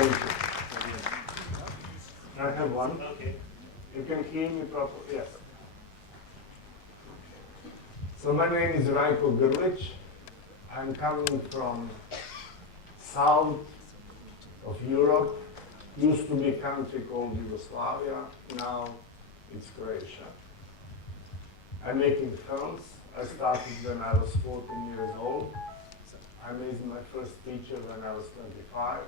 Thank you. I have one. Okay. You can hear me properly? Yes. So my name is Rajko Grlic. I'm coming from south of Europe. Used to be a country called Yugoslavia. Now it's Croatia. I'm making films. I started when I was 14 years old. I made my first feature when I was 25.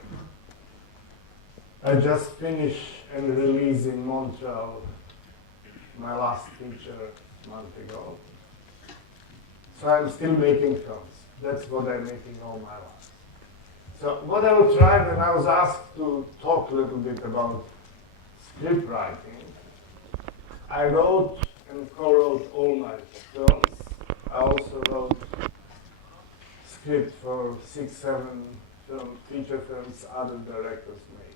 I just finished and released in Montreal my last feature a month ago. So I'm still making films. That's what I'm making all my life. So what I will try when I was asked to talk a little bit about script writing, I wrote and co-wrote all my films. I also wrote script for 6, 7 feature films other directors made.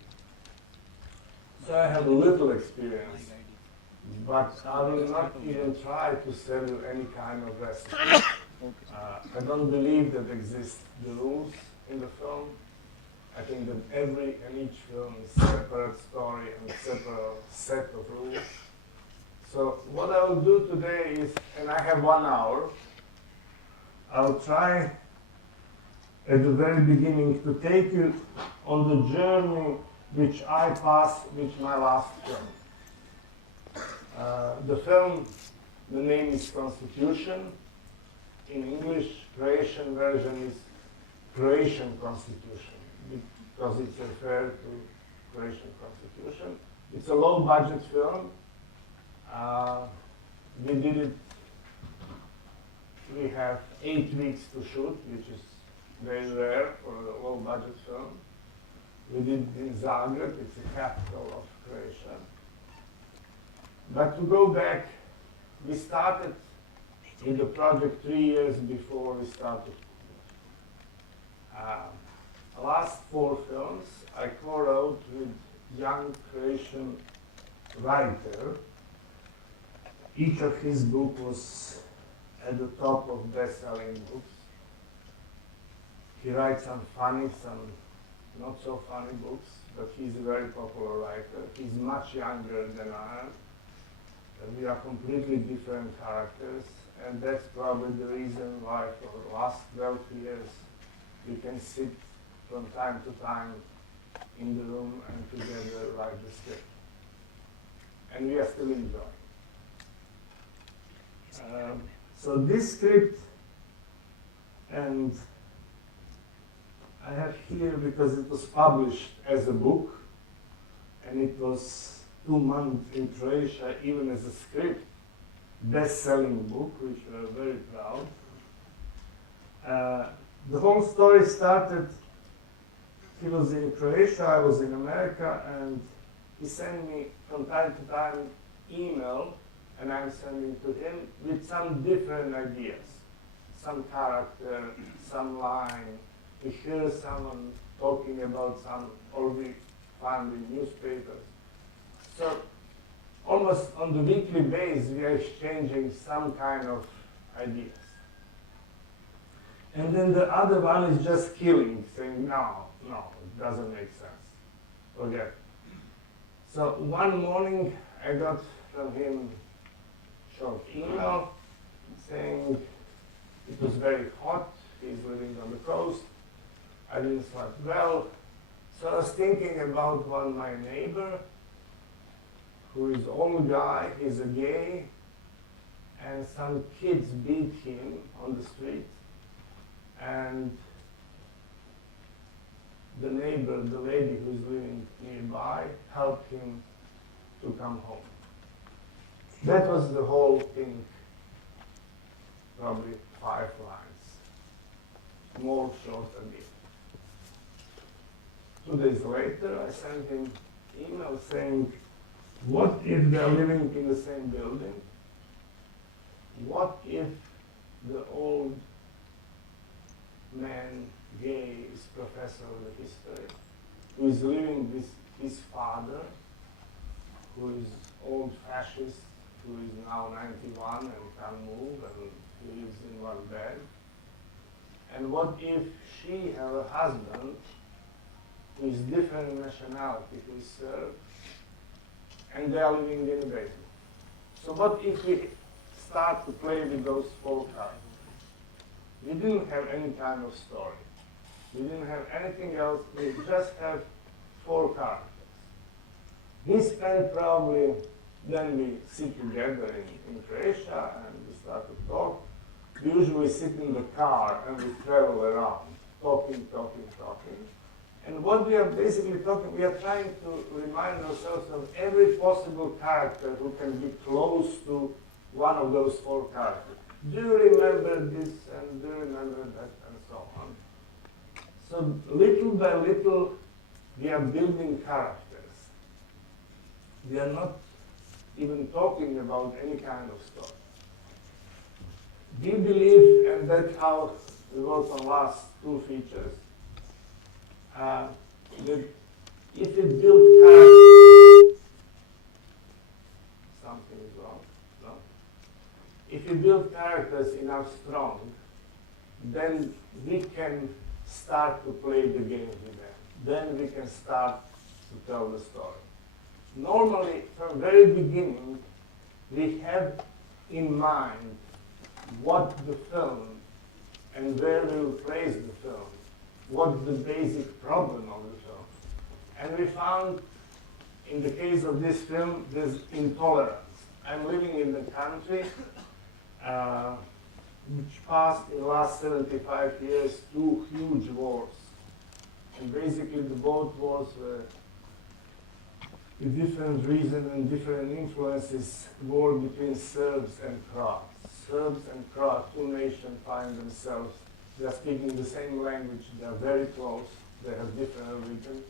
So I have a little experience, but I will not even try to sell you any kind of recipe. I don't believe that exist the rules in the film. I think that every and each film is a separate story and separate set of rules. So what I will do today is, and I have 1 hour, I'll try at the very beginning to take you on the journey which I passed with my last film. The film, the name is Constitution. In English, Croatian version is Croatian Constitution, because it's referred to Croatian Constitution. It's a low-budget film. We did it, we have 8 weeks to shoot, which is very rare for a low-budget film. We did it in Zagreb, it's the capital of Croatia. But to go back, we started with the project 3 years before we started. The last 4 films I co-wrote with young Croatian writer. Each of his books was at the top of best-selling books. He writes some funny, some not so funny books, but he's a very popular writer. He's much younger than I am. And we are completely different characters, and that's probably the reason why for the last 12 years we can sit from time to time in the room and together write the script. And we are still enjoying. So this script, and I have here because it was published as a book, and it was 2 months in Croatia, even as a script, best-selling book, which we are very proud. The whole story started, he was in Croatia, I was in America, and he sent me from time to time email, and I'm sending to him with some different ideas, some character, some line. We hear someone talking about some, or we find in newspapers. So almost on the weekly basis, we are exchanging some kind of ideas. And then the other one is just killing, saying, no, it doesn't make sense. Forget. So one morning, I got from him a short email saying it was very hot, he's living on the coast, I didn't sleep well. So I was thinking about my neighbor, who is an old guy, he's a gay, and some kids beat him on the street. And the neighbor, the lady who's living nearby, helped him to come home. That was the whole thing, probably 5 lines, more short a bit. 2 days later, I sent him email saying, what if they're living in the same building? What if the old man, gay, is professor of history, who is living with his father, who is old fascist, who is now 91 and can't move and he lives in one bed? And what if she have a husband who is different nationality, who is Serb, and they are living in a basement. So what if we start to play with those 4 cards? We didn't have any kind of story. We didn't have anything else. We just have 4 characters. We spent probably, then we sit together in Croatia and we start to talk. We usually sit in the car and we travel around, talking. And what we are basically talking, we are trying to remind ourselves of every possible character who can be close to one of those 4 characters. Do you remember this and do you remember that and so on? So little by little, we are building characters. We are not even talking about any kind of story. We believe, and that's how we work on last 2 features, that if we build characters, something is wrong, no? If we build characters enough strong, then we can start to play the game with them. Then we can start to tell the story. Normally, from the very beginning, we have in mind what the film and where we will place the film, what's the basic problem of the film. And we found, in the case of this film, there's intolerance. I'm living in the country which passed in the last 75 years 2 huge wars. And basically the both wars were, with different reasons and different influences, war between Serbs and Croats. Serbs and Croats, 2 nations find themselves, they are speaking the same language, they are very close, they have different religions,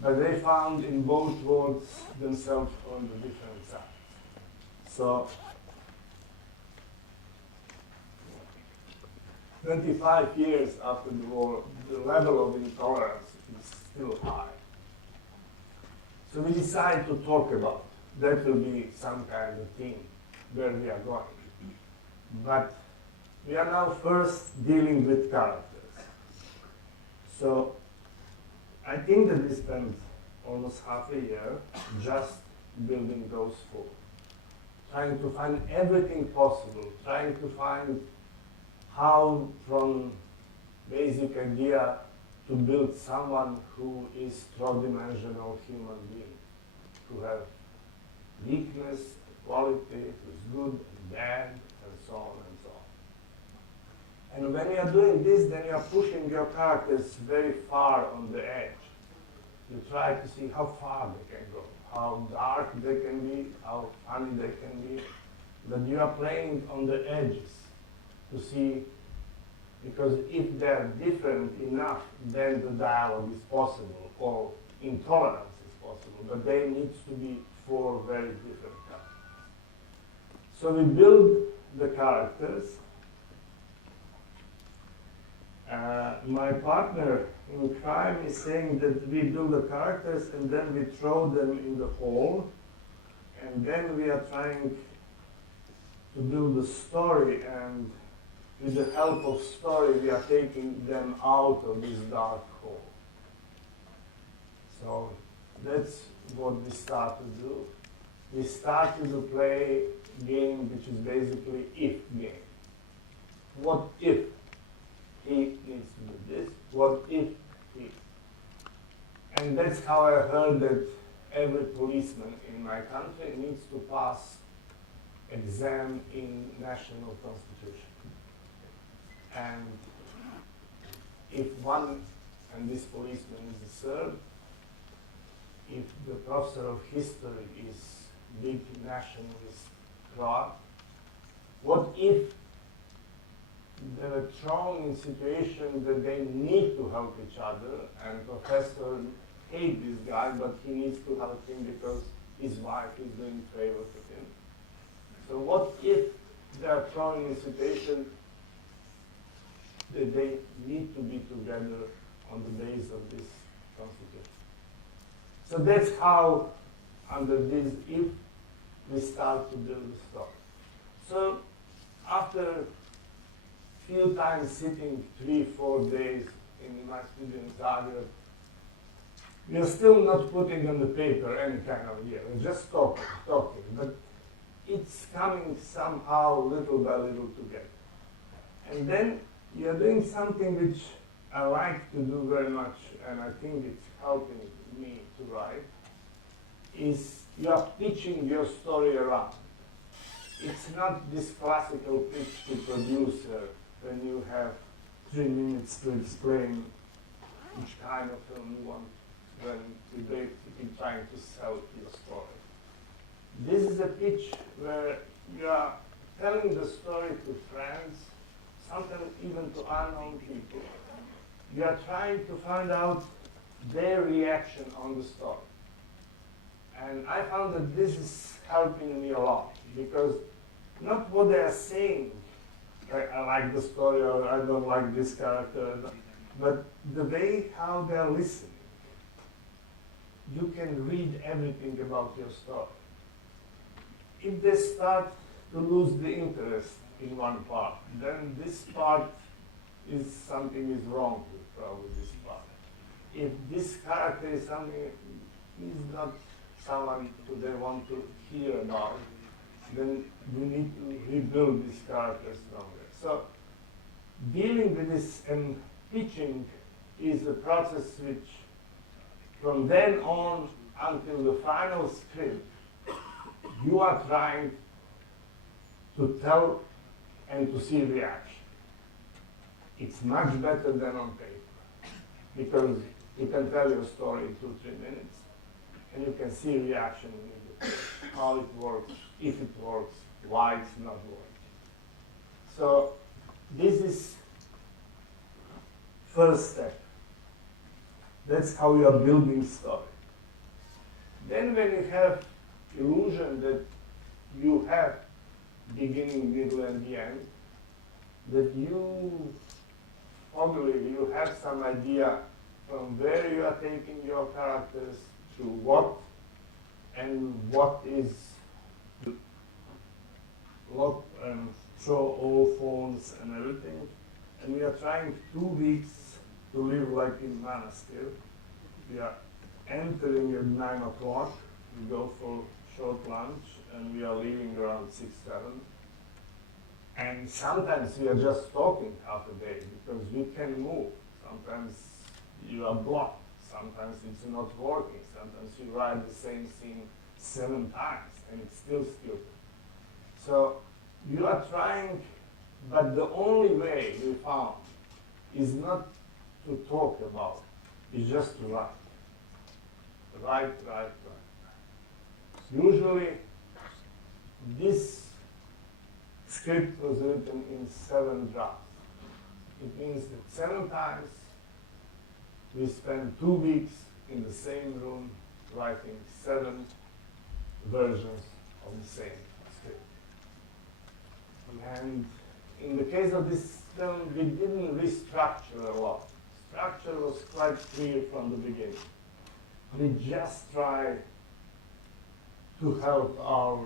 but they found in both wars themselves on the different sides. So, 25 years after the war, the level of intolerance is still high. So we decided to talk about, that will be some kind of theme where we are going. But we are now first dealing with characters. So I think that we spent almost half a year just building those 4. Trying to find everything possible, trying to find how from basic idea to build someone who is 3-dimensional human being, who have weakness, quality, who is good and bad, and so on and so on. And when you are doing this, then you are pushing your characters very far on the edge. You try to see how far they can go, how dark they can be, how funny they can be. But you are playing on the edges to see, because if they're different enough, then the dialogue is possible, or intolerance is possible, but they need to be 4 very different characters. So we build the characters. My partner in crime is saying that we build the characters and then we throw them in the hole, and then we are trying to build a story, and with the help of story, we are taking them out of this dark hole. So that's what we start to do. We started to play a game which is basically if game. What if he needs to do this? What if he? And that's how I heard that every policeman in my country needs to pass exam in national constitution. And if one, and this policeman is a Serb, if the professor of history is big nationalist Croat, what if they were thrown in situation that they need to help each other, and professor hates this guy, but he needs to help him because his wife is doing favors to him. So what if they are thrown in a situation that they need to be together on the base of this constitution? So that's how, under this if, we start to build the story. So after few times sitting 3-4 days in my studio in Zagreb, We are still not putting on the paper any kind of idea. We're just talking, but it's coming somehow little by little together. And then you're doing something which I like to do very much, and I think it's helping me to write, is you are pitching your story around. It's not this classical pitch to producer when you have 3 minutes to explain which kind of film you want when you're basically trying to sell your story. This is a pitch where you are telling the story to friends, sometimes even to unknown people. You are trying to find out their reaction on the story. And I found that this is helping me a lot, because not what they are saying, like, I like the story or I don't like this character, but the way how they are listening. You can read everything about your story. If they start to lose the interest in one part, then this part is something is wrong with probably this part. If this character is something is not someone who they want to hear about, then we need to rebuild this character stronger. So dealing with this and pitching is a process which from then on until the final script, you are trying to tell and to see reaction. It's much better than on paper, because you can tell your story in 2-3 minutes, and you can see reaction immediately, how it works, if it works, why it's not working. So this is first step. That's how you are building story. Then when you have illusion that you have beginning, middle, and the end, that you probably you have some idea from where you are taking your characters to what, and what is lock and throw all phones and everything. And we are trying 2 weeks to live like in Masterclass. We are entering at 9 o'clock, we go for short lunch, and we are leaving around 6, 7. And sometimes we are just talking half a day, because we can move. Sometimes you are blocked, sometimes it's not working, sometimes you write the same scene 7 times, and it's still stupid. So you are trying, but the only way we found is not to talk about, it's just to write. Write. Usually, this script was written in 7 drafts. It means that 7 times we spent 2 weeks in the same room writing 7 versions of the same script. And in the case of this film, we didn't restructure a lot. Structure was quite clear from the beginning. We just tried to help our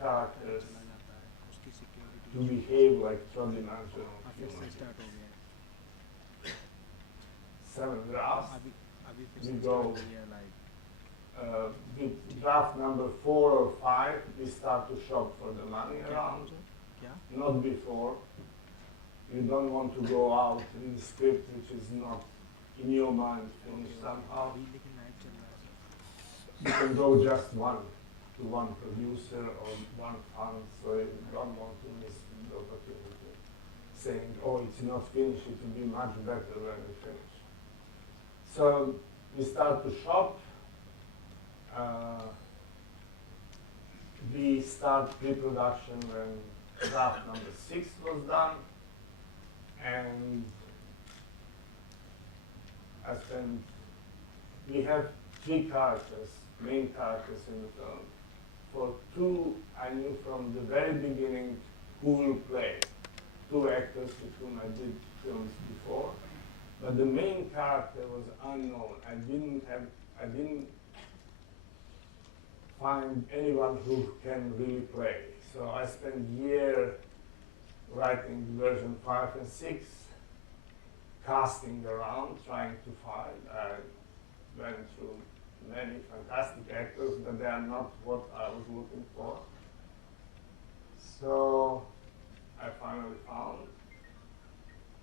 characters to behave like 3-dimensional humans. 7 drafts. We go with draft number 4 or 5, we start to shop for the money around. Not before. You don't want to go out in the script which is not in your mind finished somehow. You can go just one to one producer or one fund, so you don't want to miss the opportunity. Saying, oh, it's not finished, it will be much better when we finish. So we start to shop. We start pre-production when draft number 6 was done, and we have 3 characters, main characters in the film. For 2, I knew from the very beginning who will play. 2 actors with whom I did films before, but the main character was unknown. I didn't find anyone who can really play. So I spent a year writing version 5 and 6, casting around, trying to find. went through many fantastic actors, but they are not what I was looking for. So I finally found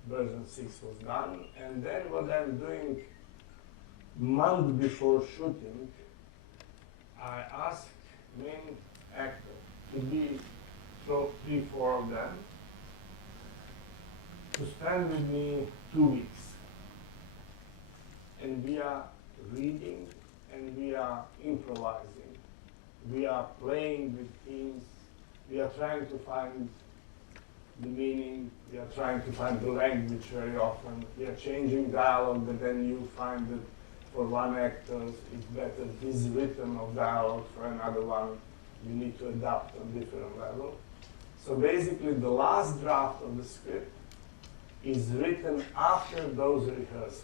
version 6 was done, and then what I'm doing month before shooting, I asked main actor to be so 3-4 of them to spend with me 2 weeks, and we are reading and we are improvising, we are playing with themes, we are trying to find the meaning, we are trying to find the language very often, we are changing dialogue, but then you find that for one actor it's better this rhythm of dialogue, for another one you need to adapt on different level. So basically the last draft of the script is written after those rehearsals.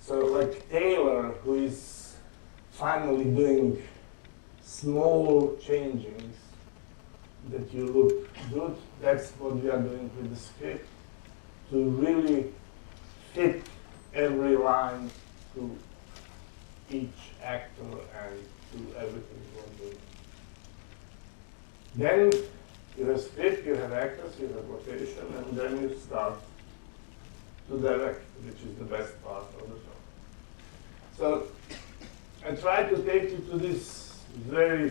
So like Taylor, who is finally doing small changings that you look good, that's what we are doing with the script, to really fit every line to each actor and to everything we're doing. Then you have script, you have actors, you have location, and then you start to direct, which is the best part of the film. So I try to take you to this very,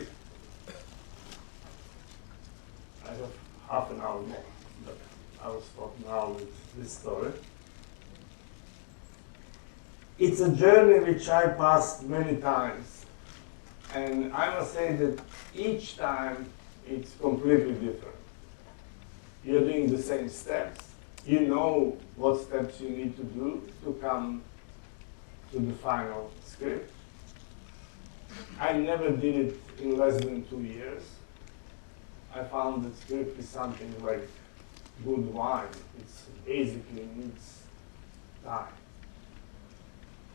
I have half an hour more, but I will stop now with this story. It's a journey which I passed many times, and I must say that each time it's completely different. You're doing the same steps, you know what steps you need to do to come to the final script. I never did it in less than 2 years. I found that script is something like good wine. It's basically needs time.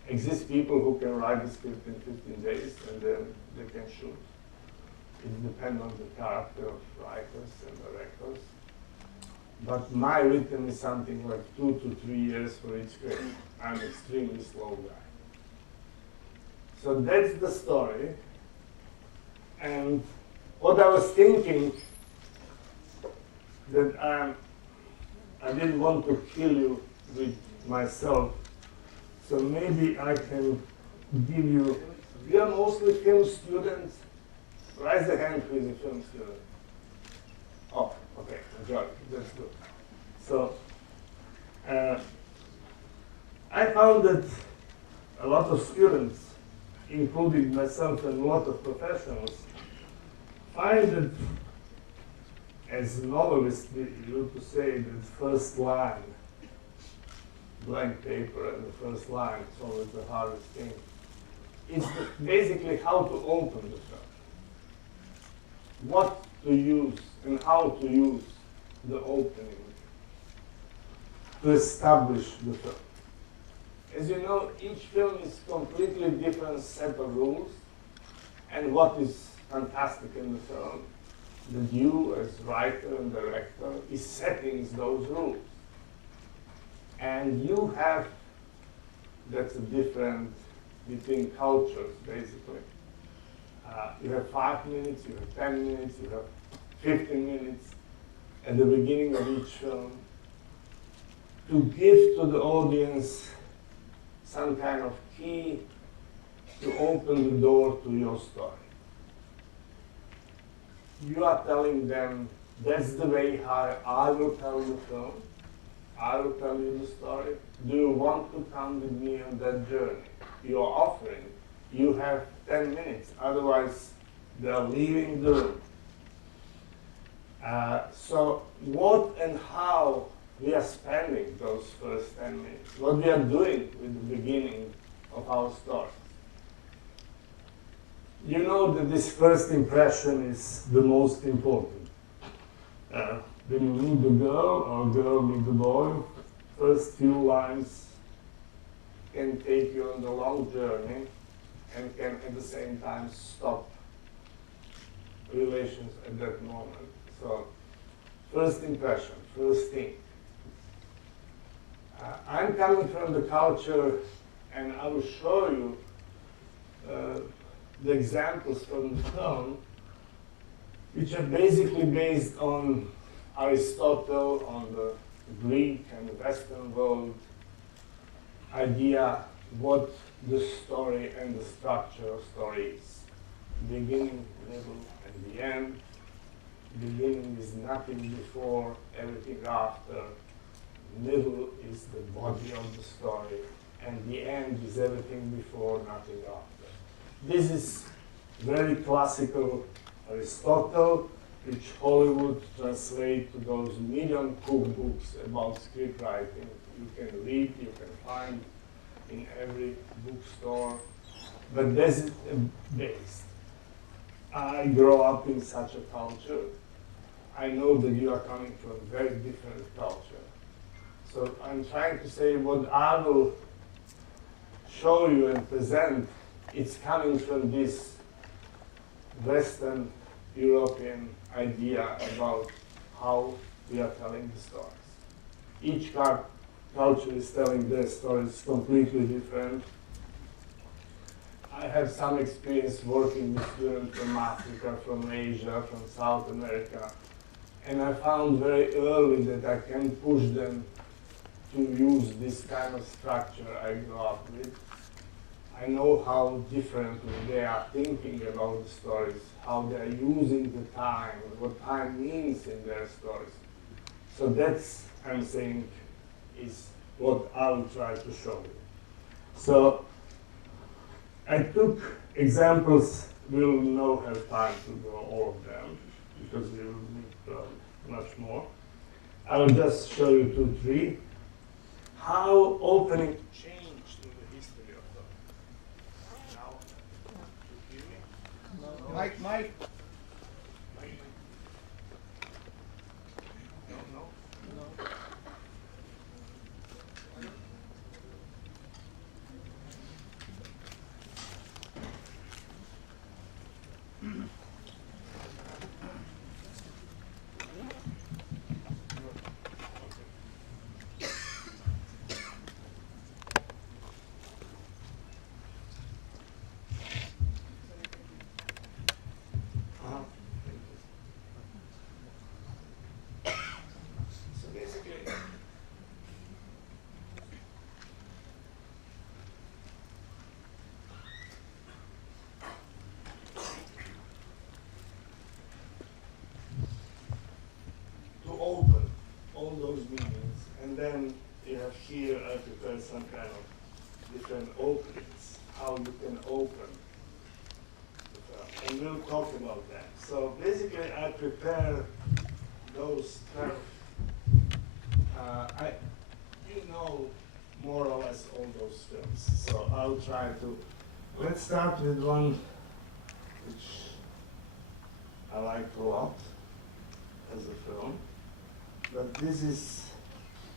Exist people who can write the script in 15 days and then they can shoot. It depends on the character of writers and directors. But my rhythm is something like 2 to 3 years for each script. I'm an extremely slow guy. So that's the story. And what I was thinking, that I didn't want to kill you with myself. So maybe I can give you, we are mostly film students. Raise the hand who is a film student. Oh, okay, got it, that's good. So, I found that a lot of students, including myself and a lot of professionals, find that, as novelists used to say, that first line, blank paper and the first line is always the hardest thing. It's basically how to open the film. What to use and how to use the opening to establish the film. As you know, each film is completely different set of rules, and what is fantastic in the film, that you as writer and director is setting those rules. And you have, that's a difference between cultures, basically. You have 5 minutes, you have 10 minutes, you have 15 minutes at the beginning of each film to give to the audience some kind of key to open the door to your story. You are telling them, that's the way how I will tell the film. I will tell you the story. Do you want to come with me on that journey? You're offering. You have 10 minutes, otherwise they are leaving the room. So what and how we are spending those first 10 minutes, what we are doing with the beginning of our story. You know that this first impression is the most important. When you meet the girl or girl meet the boy, first few lines can take you on the long journey and can at the same time stop relations at that moment. So, first impression, first thing. I'm coming from the culture And I will show you the examples from the film, which are basically based on Aristotle, on the Greek and Western world idea what the story and the structure of story is. Beginning, middle, and the end. Beginning is nothing before, everything after. Middle is the body of the story, and the end is everything before, nothing after. This is very classical Aristotle, which Hollywood translate to those million cookbooks about script writing. You can read, you can find in every bookstore, but this is based. I grow up in such a culture. I know that you are coming from a very different culture. So I'm trying to say what I will show you and present, it's coming from this Western European idea about how we are telling the stories. Each culture is telling their stories completely different. I have some experience working with students from Africa, from Asia, from South America, and I found very early that I can push them to use this kind of structure I grew up with. I know how differently they are thinking about the stories, how they are using the time, what time means in their stories. So that's, I'm saying, is what I'll try to show you. So I took examples, we'll not have time to go all of them, because we will need much more. I will just show you 2, 3. How opening changed in the history of the. Now, you hear me? Mike. Mike? No. So basically, to open all those meanings, and then you have here, I prepared some kind of different openings, how you can open the film, and we'll talk about that. So basically, I prepare those kind of, you know more or less all those films, so I'll try to, let's start with one which I like a lot as a film, but this is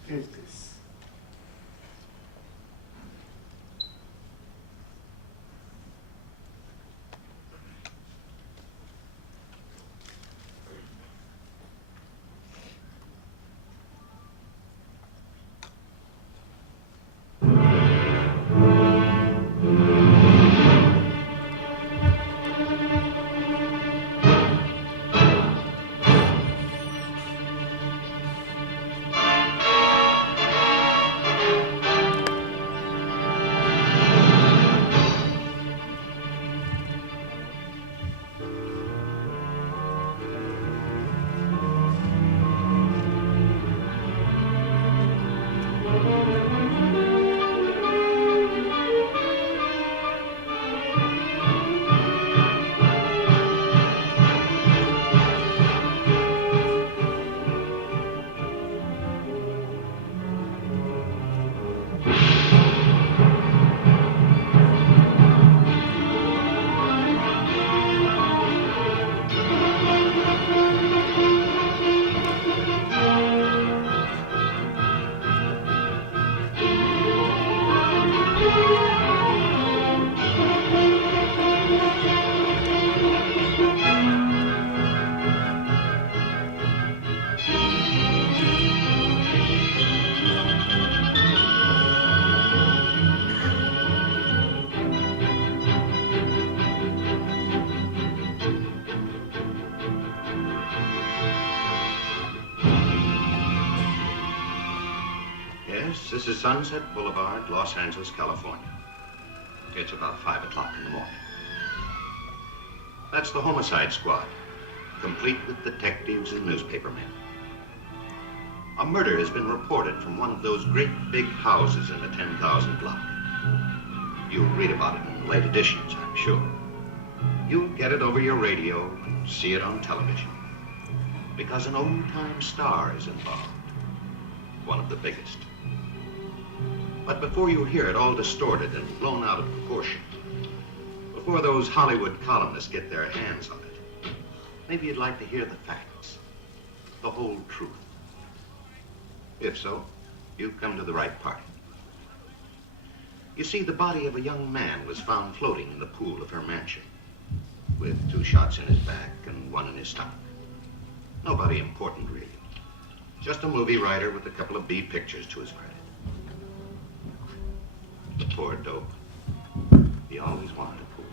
50s. This is Sunset Boulevard, Los Angeles, California. It's about 5 o'clock in the morning. That's the homicide squad, complete with detectives and newspapermen. A murder has been reported from one of those great big houses in the 10,000 block. You'll read about it in late editions, I'm sure. You'll get it over your radio and see it on television. Because an old-time star is involved. One of the biggest. But before you hear it all distorted and blown out of proportion, before those Hollywood columnists get their hands on it, maybe you'd like to hear the facts, the whole truth. If so, you've come to the right party. You see, the body of a young man was found floating in the pool of her mansion, with 2 shots in his back and 1 in his stomach. Nobody important, really. Just a movie writer with a couple of B pictures to his credit. The poor dope. He always wanted a pool.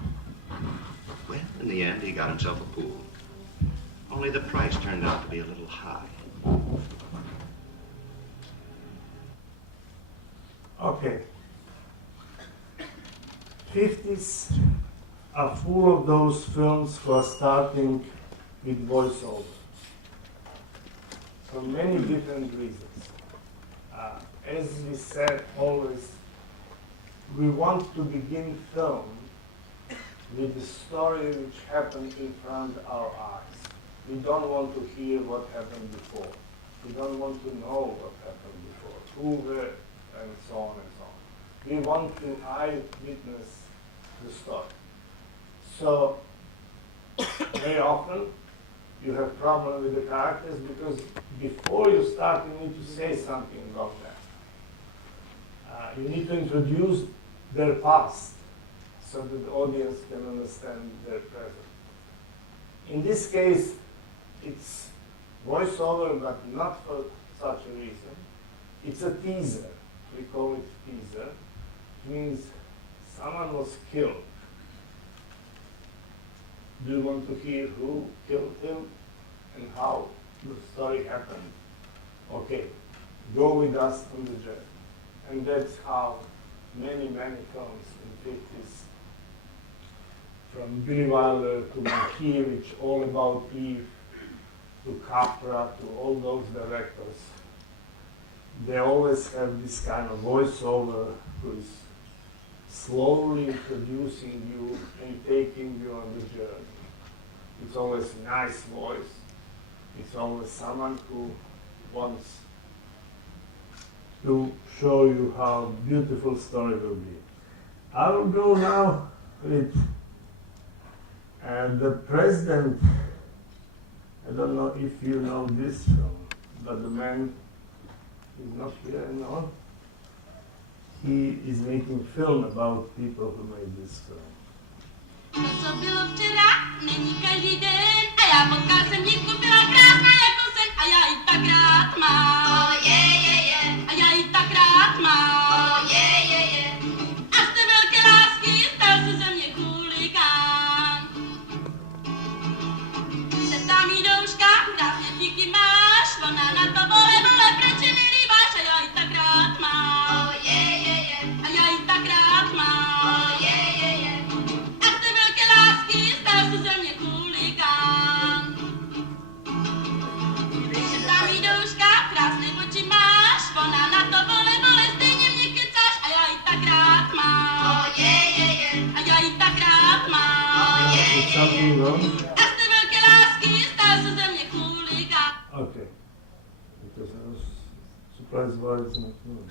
Well, in the end, he got himself a pool. Only the price turned out to be a little high. Okay. 50s are full of those films who are starting with voiceover. For many different reasons. As we said always, we want to begin film with the story which happened in front of our eyes. We don't want to hear what happened before. We don't want to know what happened before, who were, and so on and so on. We want to eyewitness the story. So, very often, you have problem with the characters because before you start, you need to say something about them. You need to introduce their past so that the audience can understand their present. In this case, it's voiceover, but not for such a reason. It's a teaser. We call it teaser. It means someone was killed. Do you want to hear who killed him and how the story happened? Okay, go with us on the journey. And that's how many, many films in the 50s, from Billy Wilder to Mankiewicz, All About Eve, to Capra, to all those directors, they always have this kind of voiceover who is slowly introducing you and taking you on the journey. It's always a nice voice. It's always someone who wants to show you how beautiful story will be. I will go now with the president. I don't know if you know this film, but the man is not here anymore. He is making film about people who made this film. To, co bylo včera, není každý den, a já potkal jsem dívku, byla krásná jako sen, a já ji tak rád mám. Oh, yeah. A já ji tak rád mám. Oh, yeah. A z té velké lásky stal se ze mě chuligán. Se tam jí douška, krásně díky máš, ona na to vole, proč mi líbáš, a já ji tak rád mám. Oh, yeah. A já ji tak rád mám. Oh, yeah. Stal se ze mě chuligán. Když se tam jí douška, krásné oči máš, ona na to vole, stejně mě kecáš, a já ji tak rád mám. Oh, yeah. A já ji tak rád mám. Oh, yeah. A z té velké lásky stal se ze mě chuligán. Okay. Because I was surprised why it's not moving.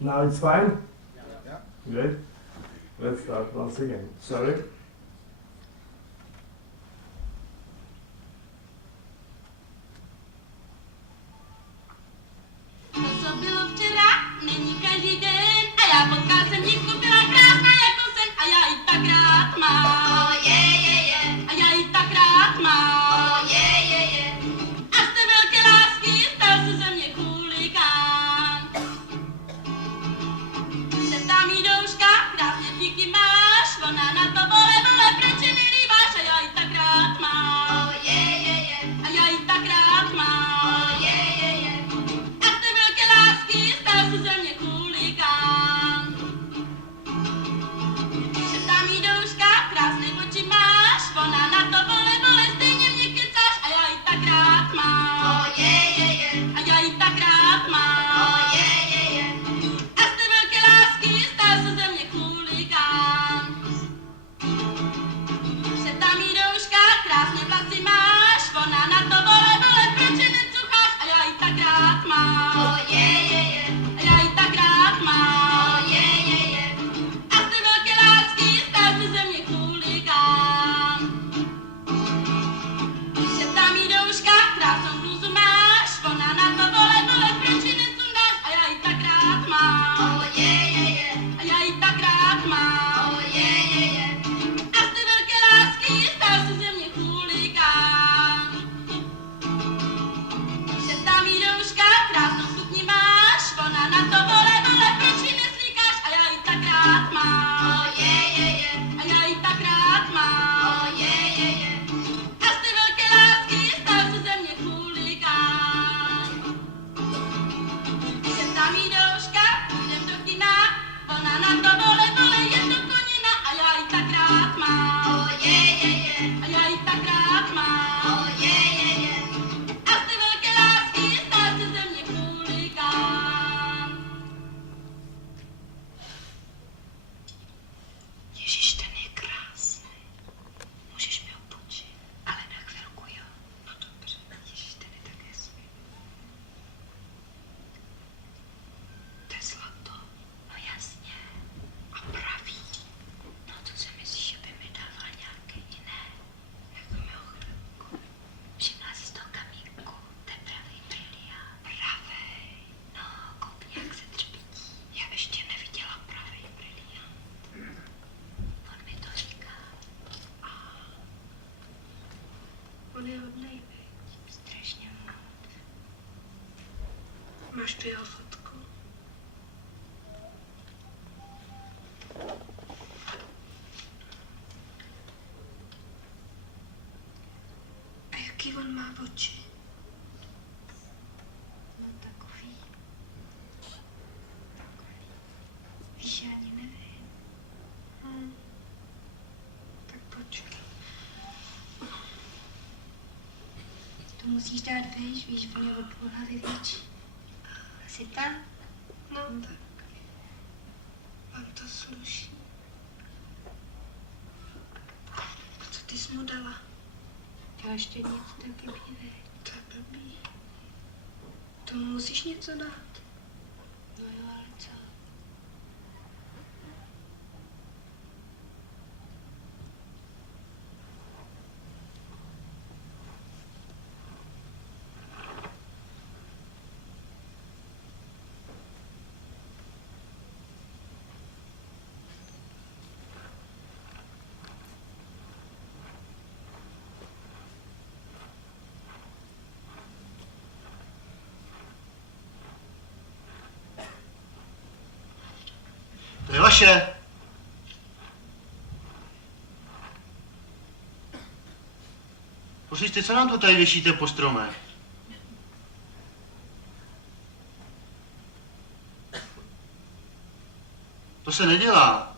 Now it's fine? Yeah. Good. Let's start once again. Sorry. To, co bylo včera, není každý den, a já potkal jsem dívku, byla krásná jako sen, a já ji tak rád mám. Oh, yeah. A já ji tak rád mám. Oh, yeah. A z té velké lásky stal se ze mě chuligán. Se tam jí douška, krásně díky máš, ona na to vole, na to vole, je to konina a já ji tak rád mám. A já ji tak rád mám. A z té velké lásky stát se ze mě chuligán. Ježiš, ten je krásný. Můžeš mi ho půjčit, ale na chvilku, jo? No dobře. Ježiš, ten je tak hezký. To je zlato. No jasně. A pravý. No to si myslíš, že by mi dával nějaké jiné? Jako mi ho chvilku. Všimla jsi z toho kamínku? To je pravý briliant. Pravej. No, koukni, jak se třpití. Já ještě neviděla pravý briliant. On mi to říká. On je hodnej, viď? Strašně moc. Máš tu jeho fotku? A jaký on má oči? No takový. Víš, já ani nevím. Tak počkej. To musíš dát vejš, víš, on je o půl hlavy větší. Asi tak? No tak. Vám to sluší. A co ty jsi mu dala? Já ještě nic, to je blbý, veď. To je blbý. Tomu musíš něco dát. No jo, ale co? To je vaše. Poslyšte, co nám to tady věšíte po stromech? To se nedělá.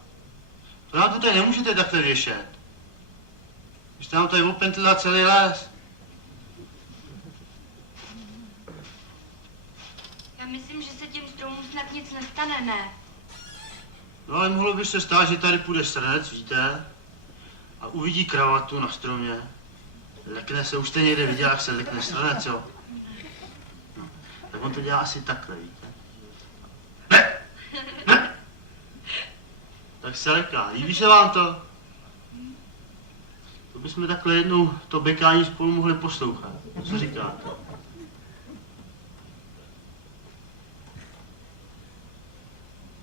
To nám to tady nemůžete takhle věšet. Vy jste nám tady opentila celý les. Já myslím, že se těm stromům snad nic nestane, ne? No ale mohlo by se stát, že tady půjde srnec, víte? A uvidí kravatu na stromě. Lekne se, už jste někde viděl, jak se lekne srnec, jo? No, tak on to dělá asi takhle, víte? Ne! Ne! Tak se leká. Líbí se vám to? To bychom takhle jednou to bekání spolu mohli poslouchat. Co říkáte?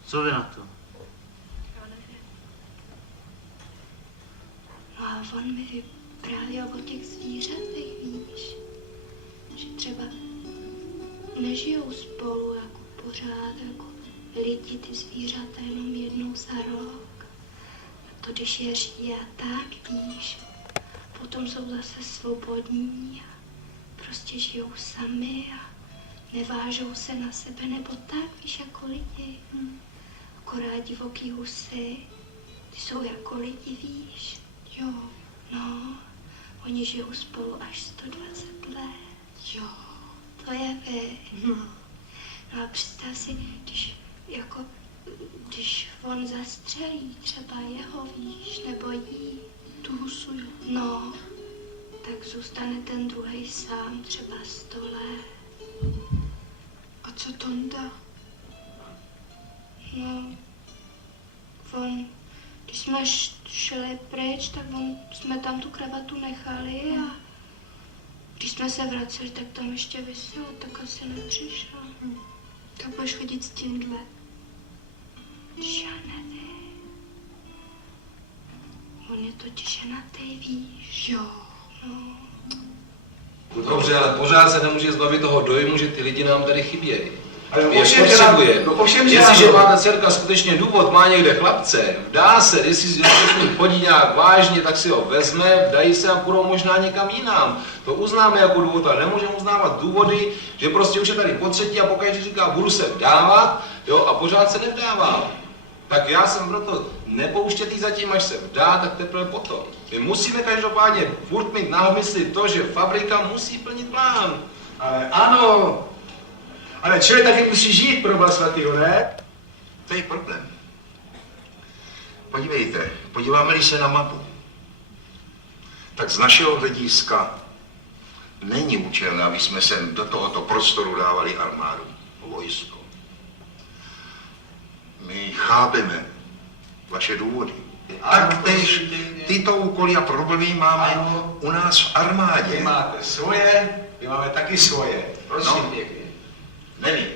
Co vy na to? No a on mi vyprávěl o těch zvířatech, víš, že třeba nežijou spolu jako pořád, jako lidi, ty zvířata jenom jednou za rok. A to když je říje a tak, víš, potom jsou zase svobodní a prostě žijou sami a nevážou se na sebe nebo tak, víš, jako lidi. Akorát divoký husy, ty jsou jako lidi, víš. Jo. No, oni žijou spolu až 120 let. Jo. To je No a představ si, když on zastřelí třeba jeho, víš, nebo jí. Tu husu, jo. No, tak zůstane ten druhej sám třeba 100 let. A co Tonda? No, když jsme šli pryč, tak jsme tam tu kravatu nechali a když jsme se vraceli, tak tam ještě viselo, tak asi nepřišel. Tak budeš chodit s tímhle. Já nevím. On je totiž ženatý, víš? Jo. No. Dobře, ale pořád se nemůže zbavit toho dojmu, že ty lidi nám tady chybějí. Je potřebuje. Jestliže má ta dcerka skutečně důvod, má někde chlapce, dá se, jestli si chodí nějak vážně, tak si ho vezme, dají se a půjdou možná někam jinam. To uznáme jako důvod, ale nemůžeme uznávat důvody, že prostě už je tady po třetí a pokaždé říká, budu se vdávat, jo, a pořád se nevdává. Tak já jsem proto nepouštět jí zatím, až se vdá, tak teprve potom. My musíme každopádně furt mít na mysli to, že fabrika musí plnit plán. Ale ano, ale člověk taky musí žít, pro vás svatýho, ne? To je problém. Podívejte, podíváme-li se na mapu, tak z našeho hlediska není účelné, aby jsme sem do tohoto prostoru dávali armádu, vojsko. My chápeme vaše důvody. Taktéž tyto úkoly a problémy máme u nás v armádě. Vy máte svoje, my máme taky svoje. Prosím pěkně. Nevím.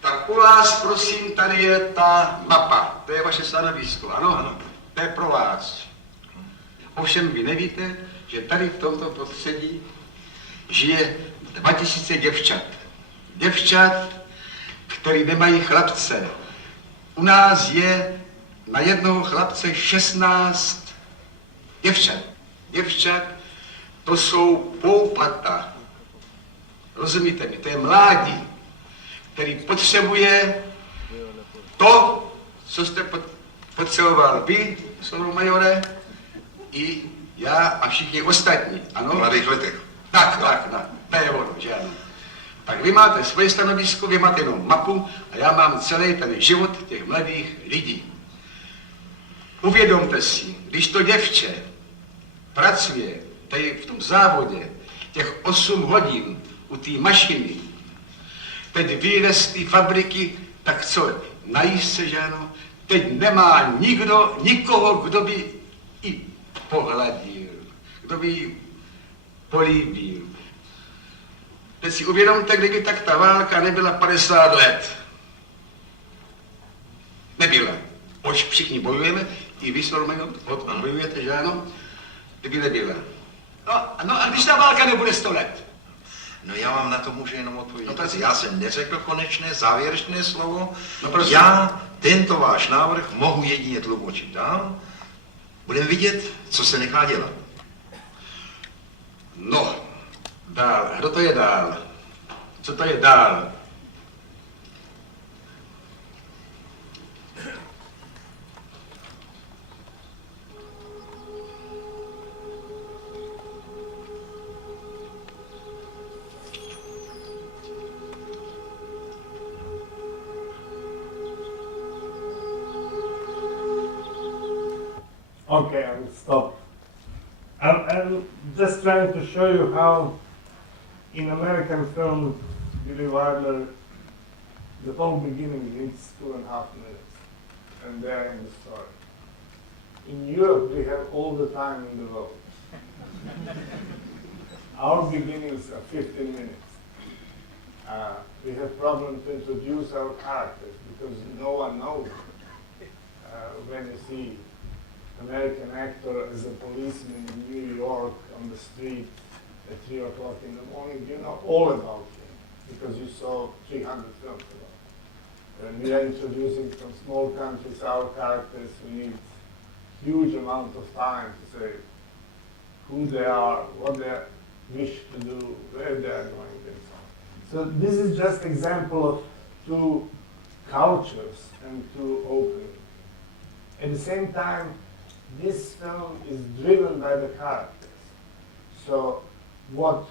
Tak u vás, prosím, tady je ta mapa. To je vaše stanovisko, ano? Ano. To je pro vás. Ovšem vy nevíte, že tady v tomto prostředí žije 2000 děvčat. Děvčat, který nemají chlapce. U nás je na jednoho chlapce 16 děvčat. Děvčat, to jsou poupata. Rozumíte mi, to je mládí, který potřebuje to, co jste potřeboval vy, majore, i já a všichni ostatní, ano? V mladých letech. Tak, to je ono, že ano. Tak vy máte svoje stanovisko, vy máte jenom mapu a já mám celý ten život těch mladých lidí. Uvědomte si, když to děvče pracuje tady v tom závodě těch 8 hodin u té mašiny, teď vyjde z té fabriky, tak co, najíst se, že ano? Teď nemá nikoho, kdo by i pohladil, kdo by ji políbil. Teď si uvědomte, kdyby tak ta válka nebyla 50 let. Nebyla. Oč všichni bojujeme, i vy s Normanem bojujete, že ano? Kdyby nebyla. No a když ta válka nebude 100 let? No já vám na to můžu jenom odpovědět. No, já jsem neřekl konečné, závěrečné slovo. No, prosím. Já tento váš návrh mohu jedině tlumočit dál. Budeme vidět, co se nechá dělat. No, dál. Kdo to je dál? Co to je dál? Okay, I will stop. I'm just trying to show you how in American film, Billy Wilder, the whole beginning needs 2.5 minutes, and they're in the story. In Europe, we have all the time in the world. Our beginnings are 15 minutes. We have problem to introduce our characters because no one knows when you see American actor as a policeman in New York on the street at 3 o'clock in the morning, you know all about him because you saw 300 films about him. When we are introducing from small countries our characters, we need huge amount of time to say who they are, what they wish to do, where they are going, and so on. So this is just example of two cultures and two openings. At the same time, this film is driven by the characters. So what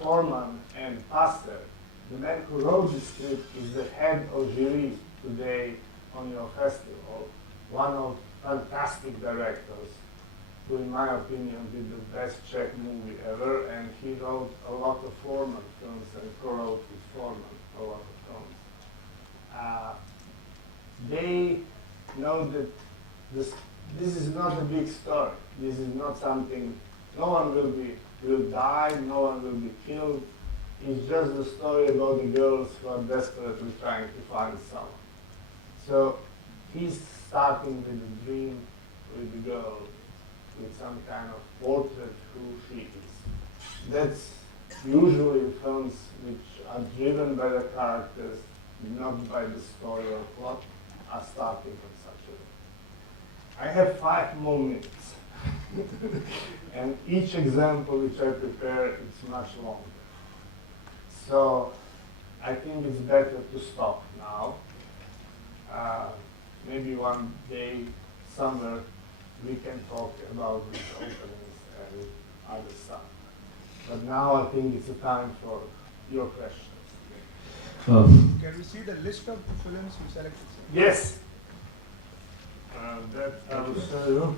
Foreman and Pastor, the man who wrote the script, is the head of jury today on your festival, one of fantastic directors who, in my opinion, did the best Czech movie ever, and he wrote a lot of Foreman films and co-wrote with Foreman a lot of films. They know that this is not a big story. This is not something, no one will die, no one will be killed. It's just a story about the girls who are desperately trying to find someone. So he's starting with a dream with the girl, with some kind of portrait who she is. That's usually films which are driven by the characters, not by the story or plot, are starting on such a way. I have 5 more minutes. And each example which I prepare is much longer. So I think it's better to stop now. Maybe one day, somewhere, we can talk about these openings and other stuff. But now I think it's a time for your questions. Can we see the list of films you selected? Sir? Yes. That I will show you.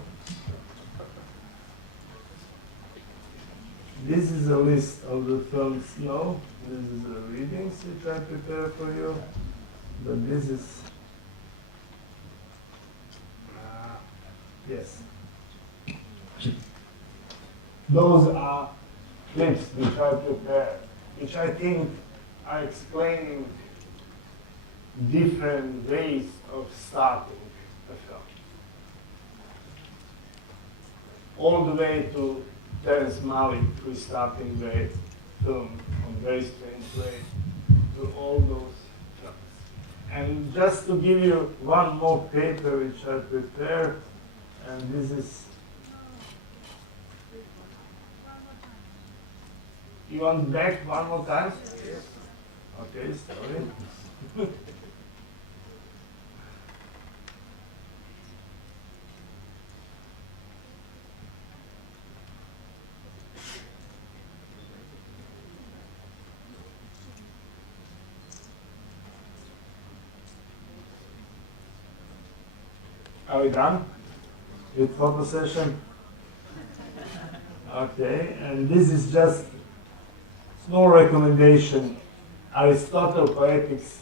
This is a list of the films. No, this is the readings which I prepared for you. But this is yes. Those are clips which I prepared, which I think are explaining different ways of starting a film. All the way to Terence Malick, who is starting the film on very strange way, to all those films. And just to give you one more paper which I prepared, and this is, you want back one more time? Yes. Okay, sorry. Are we done with photo session? Okay, and this is just small recommendation. Aristotle Poetics,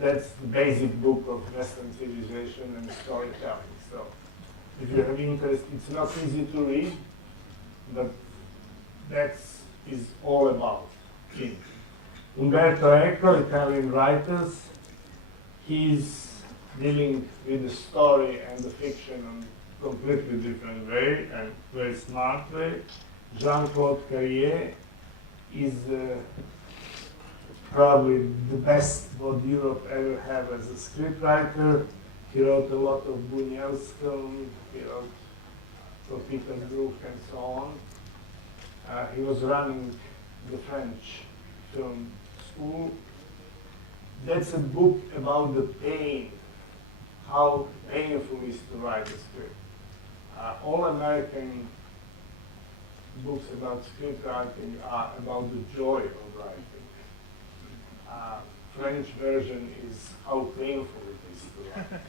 that's the basic book of Western civilization and storytelling. So if you have interest, it's not easy to read, but that is all about it. Umberto Eco, Italian writers, he's dealing with the story and the fiction in a completely different way and very smart way. Jean-Claude Carrier is probably the best what Europe ever had as a scriptwriter. He wrote a lot of Buñuel's film, he wrote for Peter Brook and so on. He was running the French film school. That's a book about the pain, how painful it is to write a script. All American books about script writing are about the joy of writing. French version is how painful it is to write.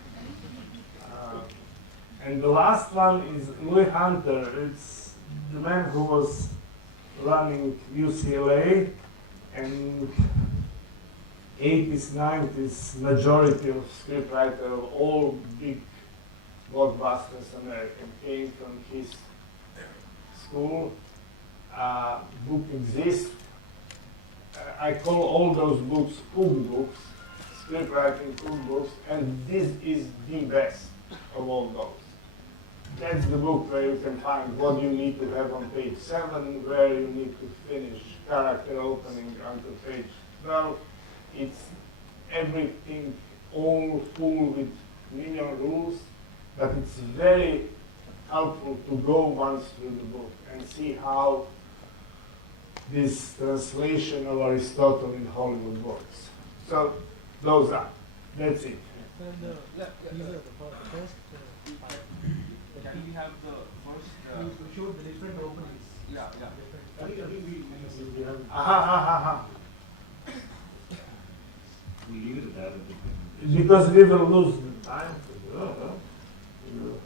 And the last one is Louis Hunter. It's the man who was running UCLA, and 80s, 90s, majority of scriptwriters of all big blockbusters American came from his school. Book exists. I call all those books cookbooks, scriptwriting cookbooks, and this is the best of all those. That's the book where you can find what you need to have on page 7, where you need to finish character opening until page 12. It's everything all full with million rules, but it's very helpful to go once through the book and see how this translation of Aristotle in Hollywood works. So those are. That's it. Can we have the first? You showed the different openings. Yeah. I think we have. We leave it at that. Because we will lose the time. We'll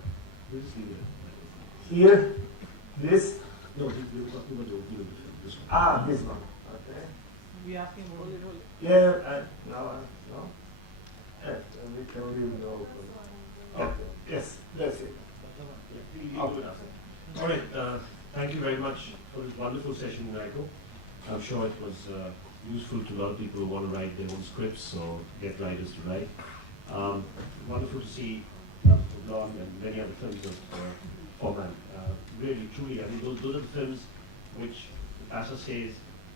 just leave it. Here, this. No, we were talking about the opening of the film. This one. This one. Okay. We asking hold it. Yeah. No. Yes, and we can leave it open. Okay. Yes, that's it. Okay. All right. Thank you very much for this wonderful session, Rajko. I'm sure it was useful to a lot of people who want to write their own scripts or get writers to write. Wonderful to see Blonde and many other films of Forman. Really, truly, I mean, those are the films which, Asha says,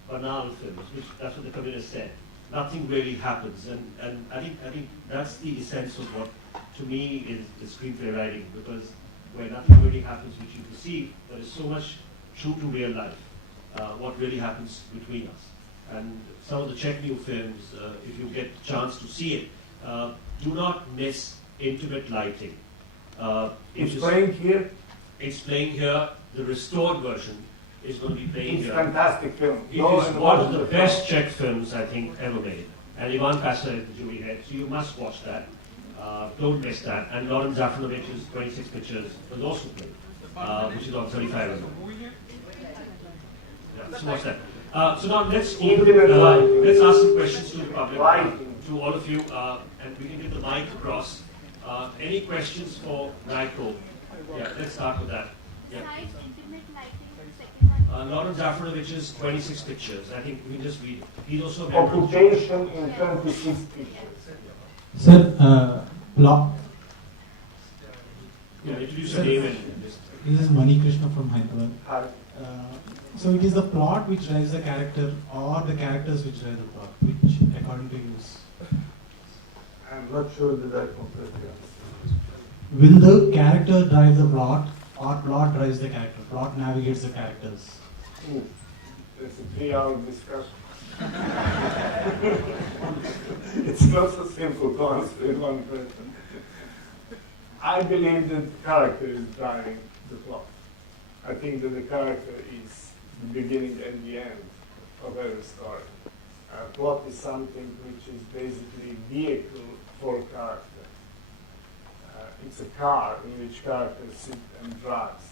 banal films, which that's what the communist said. Nothing really happens, and I think that's the essence of what, to me, is the screenplay writing, because where nothing really happens which you perceive, there is so much true to real life, what really happens between us. And some of the Czech new films, if you get a chance to see it, do not miss intimate lighting. It's playing here. It's playing here. The restored version is going to be playing It's here. a fantastic film. It is one of the best Czech films I think ever made. And Ivan Kasa is the jury head, so you must watch that. Don't miss that. And Lauren Zafanovic's 26 Pictures was also played, which is on 35 as well. Yeah, so watch that. So now let's let's ask some questions to the public, to all of you, and we can get the mic across. Any questions for Rajko? Yeah, let's start with that. Yeah. Lauren Zafarovic's 26 Pictures. I think we can just read it. He's also a Occupation in 26 Pictures. Sir, plot. Yeah, introduce your name and just. This is Mani Krishna from Hyderabad. Hi. So it is the plot which drives the character, or the characters which drive the plot, which according to you is? I'm not sure that I completely understand. Will the character drive the plot, or plot drives the character? Plot navigates the characters. It's a 3-hour discussion. It's not so simple to answer in one question. I believe that the character is driving the plot. I think that the character is the beginning and the end of every story. Plot is something which is basically a vehicle for character. It's a car in which characters sit and drives,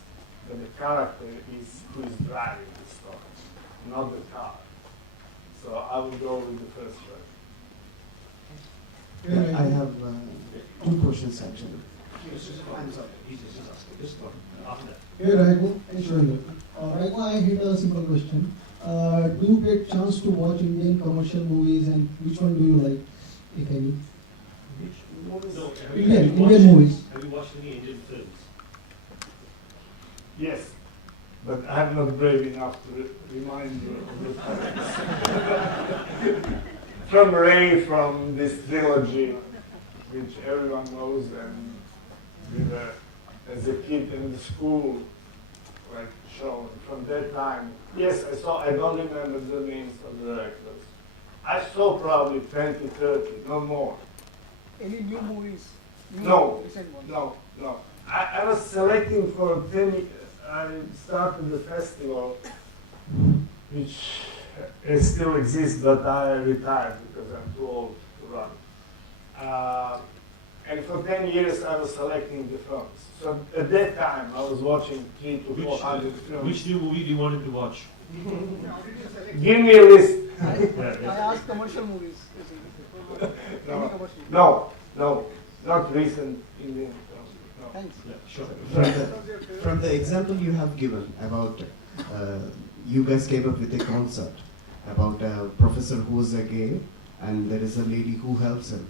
but the character is who is driving the story, not the car. So I will go with the first one. I have 2 questions actually. I'm sorry. He's just asking this one. After that. Hey Rajko, Rajko, I had a simple question. Do you get chance to watch Indian commercial movies, and which one do you like, if any? No, Indian movies. Have you watched any Indian films? Yes, but I'm not brave enough to remind you of the titles. From Ray, from this trilogy, which everyone knows, and we were, as a kid in the school, like shown from that time. Yes, I saw, I don't remember the names of the directors. I saw probably 20, 30, no more. Any new movies? No, Recent ones? no. I was selecting for 10, I started the festival, which still exists, but I retired because I'm too old to run. And for 10 years I was selecting the films. So at that time I was watching 300 to 400 films. Which new movie do you want him to watch? Give me a list. I asked commercial movies. No, not recent Indian films. No. Thanks. Yeah, sure. From the example you have given about you guys came up with a concept about a professor who is a gay and there is a lady who helps him.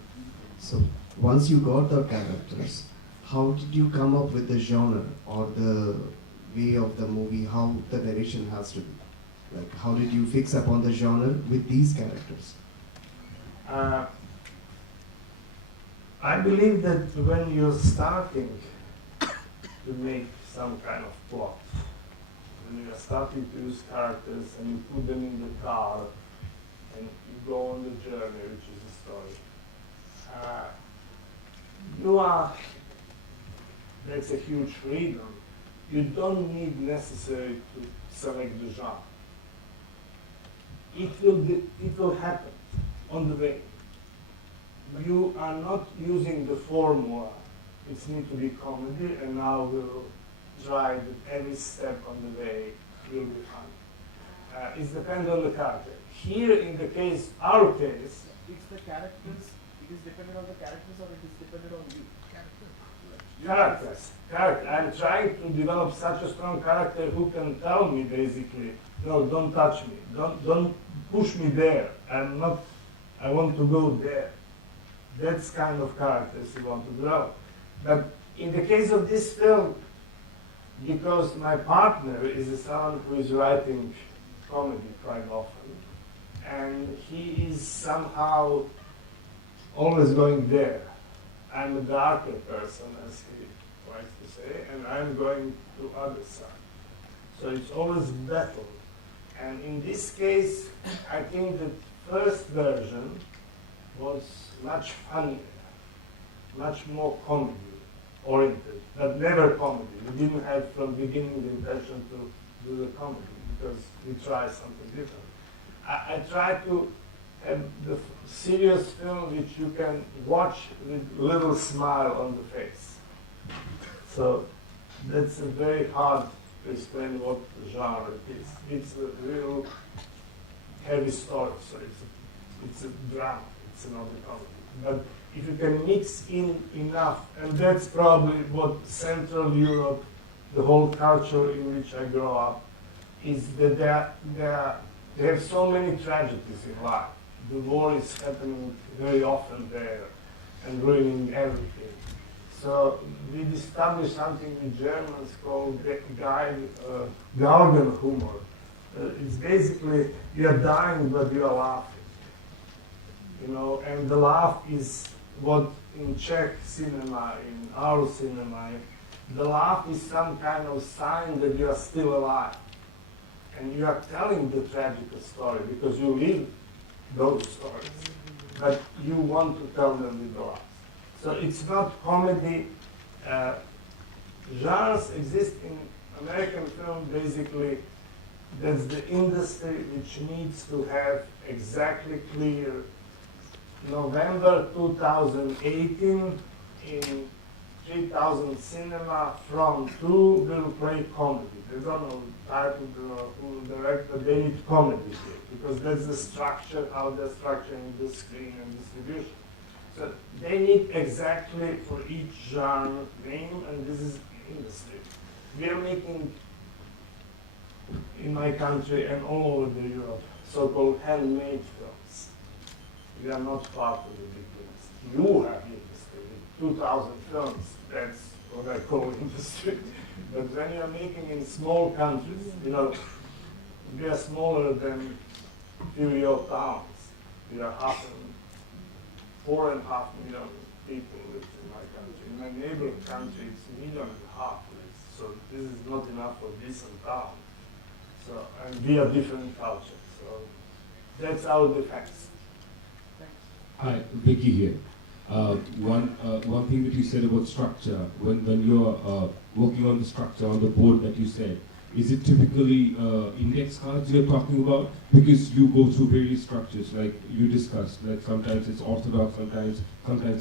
So once you got the characters, how did you come up with the genre or the way of the movie, how the narration has to be? Like how did you fix upon the genre with these characters? I believe that when you're starting to make some kind of plot, when you're starting to use characters and you put them in the car and you go on the journey, which is a story, that's a huge freedom. You don't need necessarily to select the genre. It will happen on the way. You are not using the formula. It needs to be comedy, and now we'll try that every step on the way will be fun. It depends on the character. Here, in the case, our case, It's the characters, it is dependent on the characters, or it is dependent on you? characters. I'm trying to develop such a strong character who can tell me basically, no, don't touch me, don't push me there. I want to go there. That's kind of characters you want to develop. But in the case of this film, because my partner is someone who is writing comedy quite often, and he is somehow always going there. I'm a darker person, as he likes to say, and I'm going to other side. So it's always battle. And in this case, I think the first version was much funnier, much more comedy oriented, but never comedy. We didn't have from the beginning the intention to do the comedy because we tried something different. I tried to have the serious film which you can watch with little smile on the face. So that's a very hard to explain what genre it is. It's a real heavy story, so it's a drama, it's not a comedy. But if you can mix in enough, and that's probably what Central Europe, the whole culture in which I grew up, is that they have so many tragedies in life. The war is happening very often there and ruining everything. So we established something with Germans called Galgenhumor. It's basically you are dying but you are laughing. You know, and the laugh is what in Czech cinema, in our cinema, the laugh is some kind of sign that you are still alive. And you are telling the tragic story because you live those stories, but you want to tell them with the laugh. So it's not comedy. Genres exist in American film, basically. That's the industry which needs to have exactly clear November 2018 in 3000 cinema from 2 will play comedy. They don't know title, who director, they need comedy here because that's the structure, how they're structuring the screen and distribution. So they need exactly for each genre name, and this is industry. We are making, in my country and all over the Europe, so-called handmade films. We are not part of the big industry. You have industry, 2,000 films, that's what I call industry. But when you are making in small countries, you know, we are smaller than few your towns. We are 4.5 million people live in my country. In my neighboring country, it's 1.5 million lives. So this is not enough for decent town. So, and we are different cultures. So that's our defense. Hi, Vicky here. One thing that you said about structure, when you're working on the structure on the board that you said, is it typically index cards you're talking about? Because you go through various structures, like you discussed, like sometimes it's orthodox, sometimes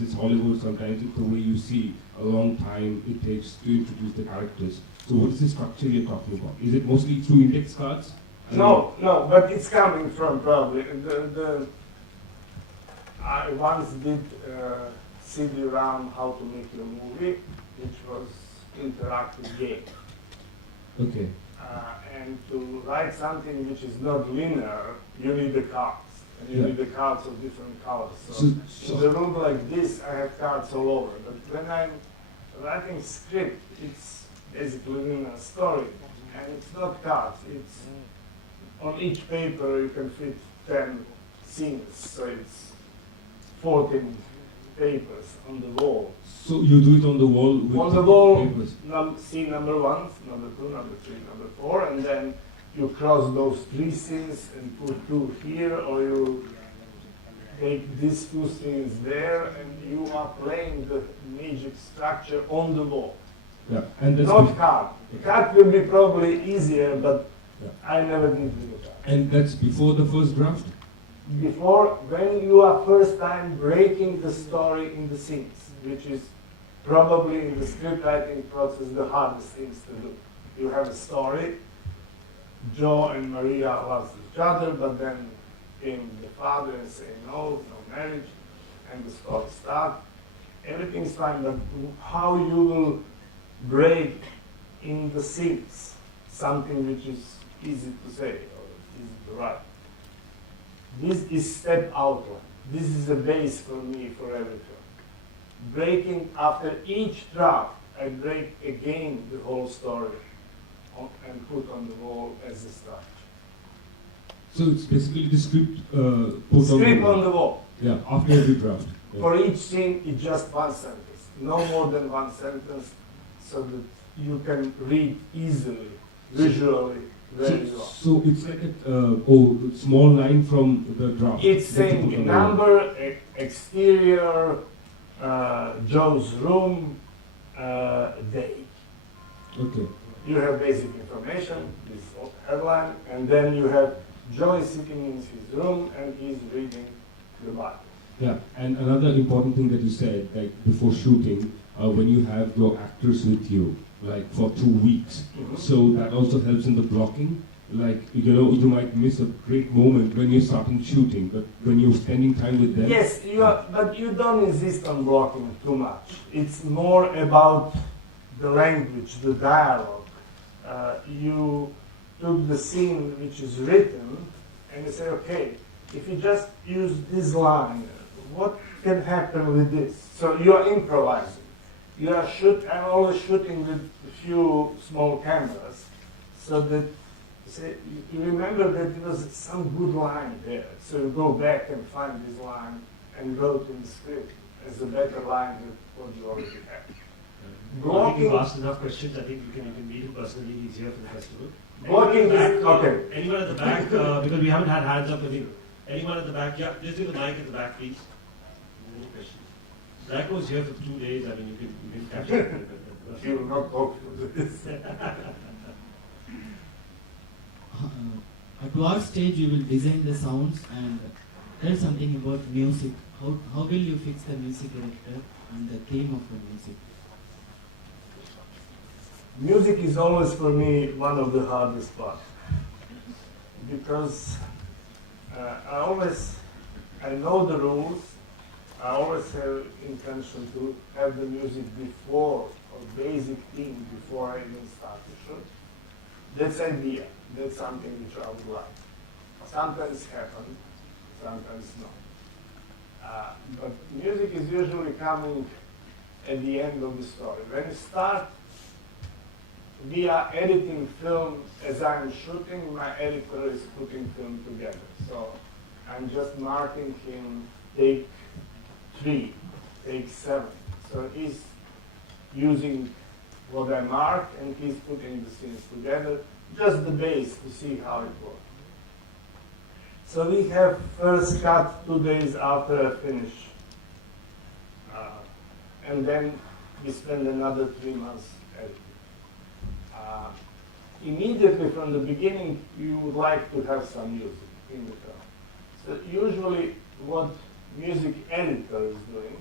it's Hollywood, sometimes it's the way you see a long time it takes to introduce the characters. So what is the structure you're talking about? Is it mostly through index cards? No, but it's coming from probably I once did CD-ROM How to Make Your Movie, which was interactive game. Okay. And to write something which is not linear, you need the cards. And you need the cards of different colors. So in the room like this, I have cards all over. But when I'm writing script, it's basically linear story. And it's not cards. It's on each paper you can fit 10 scenes. So it's 14 papers on the wall. So you do it on the wall with on the wall, papers? Scene number 1, number 2, number 3, number 4, and then you cross those 3 scenes and put 2 here, or you take these 2 scenes there, and you are playing the magic structure on the wall. Yeah, and that's not card. Card will be probably easier, but I never did with the card. And that's before the first draft? Before, when you are first time breaking the story in the scenes, which is probably in the script writing process the hardest things to do. You have a story, Joe and Maria lost each other, but then came the father and saying no marriage, and the story starts. Everything's fine, but how you will break in the scenes something which is easy to say or easy to write. This is step outline. This is the base for me for every film. Breaking after each draft, I break again the whole story and put on the wall as a structure. So it's basically the script put on the wall. Yeah, after every draft. Yeah. For each scene, it's just 1 sentence. No more than 1 sentence, so that you can read easily, visually, where you are. So it's like a small line from the draft. It's saying number, exterior, Joe's room, day. Okay. You have basic information, this headline, and then you have Joe is sitting in his room and he's reading the Bible. Yeah, and another important thing that you said, like before shooting, when you have your actors with you, like for 2 weeks, so that also helps in the blocking. Like, you know, you might miss a great moment when you're starting shooting, but when you're spending time with them. Yes, but you don't insist on blocking too much. It's more about the language, the dialogue. You took the scene which is written and you say, okay, if you just use this line, what can happen with this? So you are improvising. I'm always shooting with a few small cameras, so that you remember that there was some good line there. So you go back and find this line and wrote in the script as a better line than what you already have. I think you've asked enough questions. I think you can meet him personally. He's here for the festival. Blocking is okay. Anyone at the back, because we haven't had hands up with you. Anyone at the back? Yeah, just do the mic at the back, please. Any questions? Rajko was here for 2 days. I mean, you can catch up. He will not talk to this. At what stage you will design the sounds and tell something about music? How will you fix the music director and the theme of the music? Music is always for me one of the hardest parts, because I know the rules. I always have intention to have the music before, or basic theme before I even start the shoot. That's idea. That's something which I would like. Sometimes happen, sometimes not. But music is usually coming at the end of the story. When you start, we are editing film as I'm shooting. My editor is putting film together. So I'm just marking him take 3, take 7. So he's using what I marked and he's putting the scenes together, just the base to see how it works. So we have first cut 2 days after I finish. And then we spend another 3 months editing. Immediately from the beginning, you would like to have some music in the film. So usually what music editor is doing,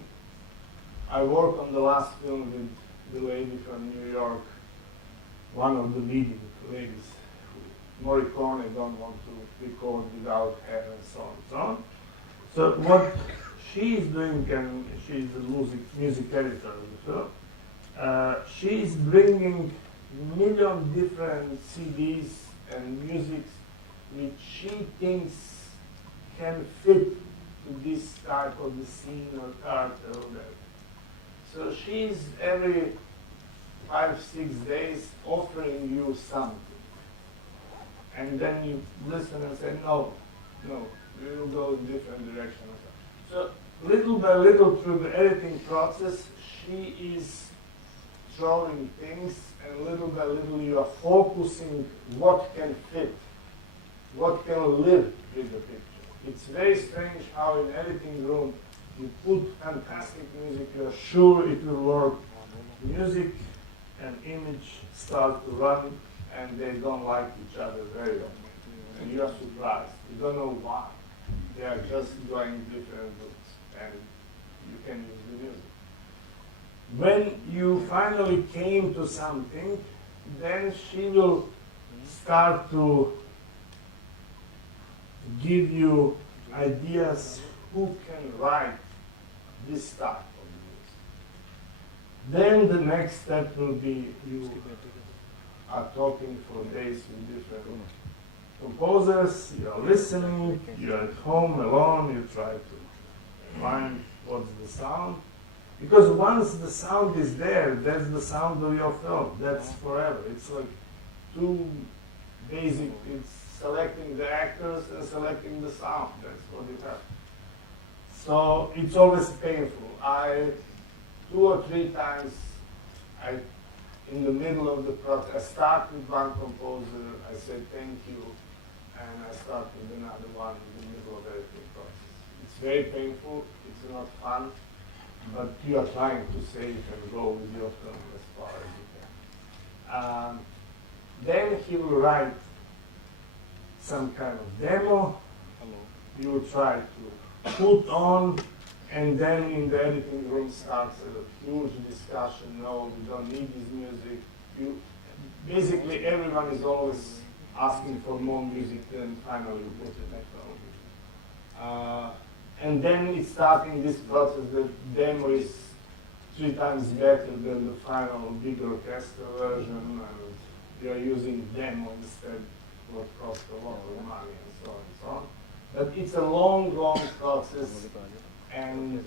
I work on the last film with the lady from New York, one of the leading ladies. Morricone don't want to record without her and so on and so on. So what she is doing, and she is the music editor of the film, she is bringing million different CDs and musics which she thinks can fit to this type of the scene or character or whatever. So she's every 5-6 days offering you something. And then you listen and say, no, we will go in different direction. So little by little through the editing process, she is throwing things, and little by little you are focusing what can fit, what can live with the picture. It's very strange how in editing room you put fantastic music, you are sure it will work. Music and image start to run and they don't like each other very often. And you are surprised. You don't know why. They are just going different routes and you can use the music. When you finally came to something, then she will start to give you ideas who can write this type of music. Then the next step will be you are talking for days with different composers, you are listening, you are at home alone, you try to find what's the sound. Because once the sound is there, that's the sound of your film. That's forever. It's like two basic, it's selecting the actors and selecting the sound. That's what you have. So it's always painful. 2 or 3 times I in the middle of the process, I start with one composer, I say thank you, and I start with another one in the middle of everything process. It's very painful, it's not fun, but you are trying to save and go with your film as far as you can. Then he will write some kind of demo, you will try to put on, and then in the editing room starts a huge discussion. No, we don't need this music. Basically, everyone is always asking for more music than finally you put it at home. And then it's starting this process. The demo is 3 times better than the final big orchestra version, and you're using demo instead, what costs a lot of money, and so on and so on. But it's a long, long process. And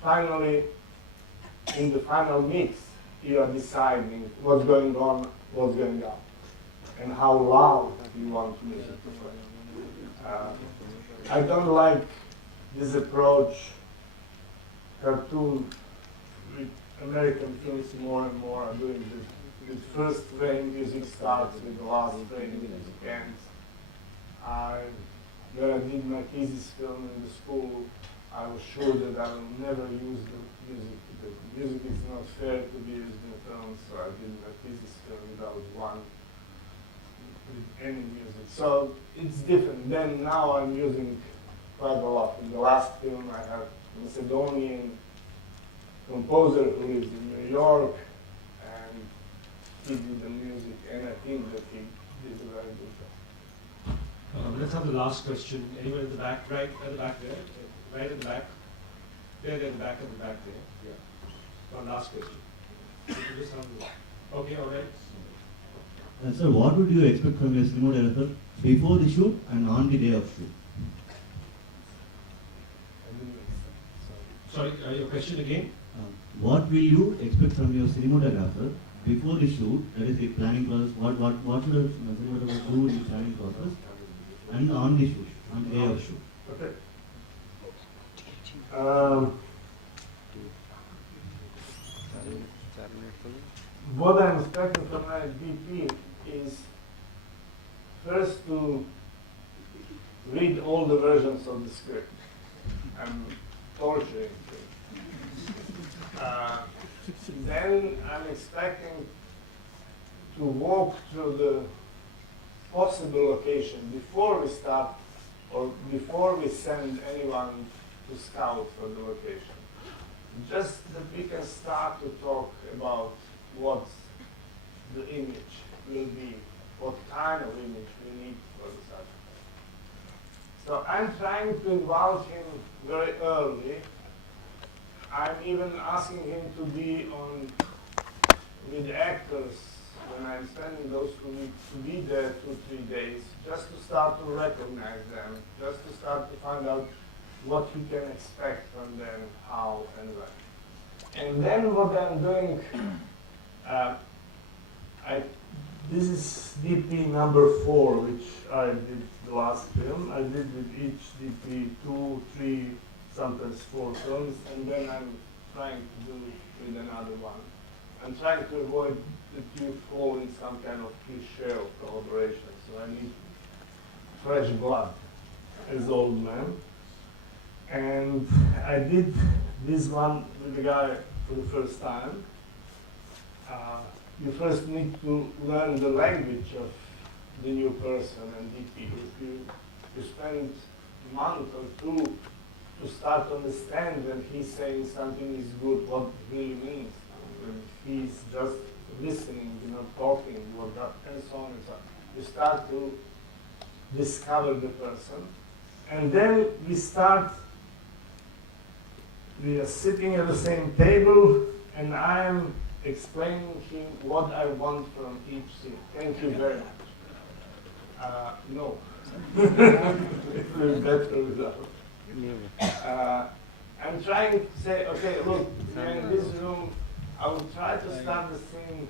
finally, in the final mix, you are deciding what's going on, what's going out, and how loud you want music to play. I don't like this approach. Cartoon with American films more and more are doing this. With first frame music starts, with the last frame music ends. When I did my thesis film in the school, I was sure that I will never use the music, because music is not fair to be used in film, so I did my thesis film without with any music. So it's different. Then now I'm using quite a lot. In the last film I have a Macedonian composer who lives in New York, and he did the music, and I think that he did a very good job. Let's have the last question. Anyone in the back? Right at the back there? Right at the back? There, at the back of the back there. Yeah. One last question. Just have the, okay, all right. Sir, what would you expect from your cinematographer before the shoot and on the day of shoot? Sorry, your question again? What will you expect from your cinematographer before the shoot, that is the planning process, what should a cinematographer do in the planning process, and on the shoot, on the day of shoot? Okay. What I'm expecting from my DP is first to read all the versions of the script. I'm torturing things. Then I'm expecting to walk through the possible location before we start, or before we send anyone to scout for the location. Just that we can start to talk about what the image will be, what kind of image we need for the subject. So I'm trying to involve him very early. I'm even asking him to be on with actors when I'm spending those 2 weeks, to be there 2-3 days, just to start to recognize them, just to start to find out what you can expect from them, how and when. And then what I'm doing, this is DP number 4, which I did the last film. I did with each DP 2, 3, sometimes 4 films, and then I'm trying to do it with another one. I'm trying to avoid that you fall in some kind of cliché of collaboration, so I need fresh blood as old man. And I did this one with the guy for the first time. You first need to learn the language of the new person and DP. If you spend a month or 2 to start to understand when he's saying something is good, what it really means. When he's just listening, talking, and so on and so on. You start to discover the person. And then we are sitting at the same table, and I'm explaining him what I want from each scene. Thank you very much. No. It will be better without. I'm trying to say, okay, look, in this room, I will try to start the scene.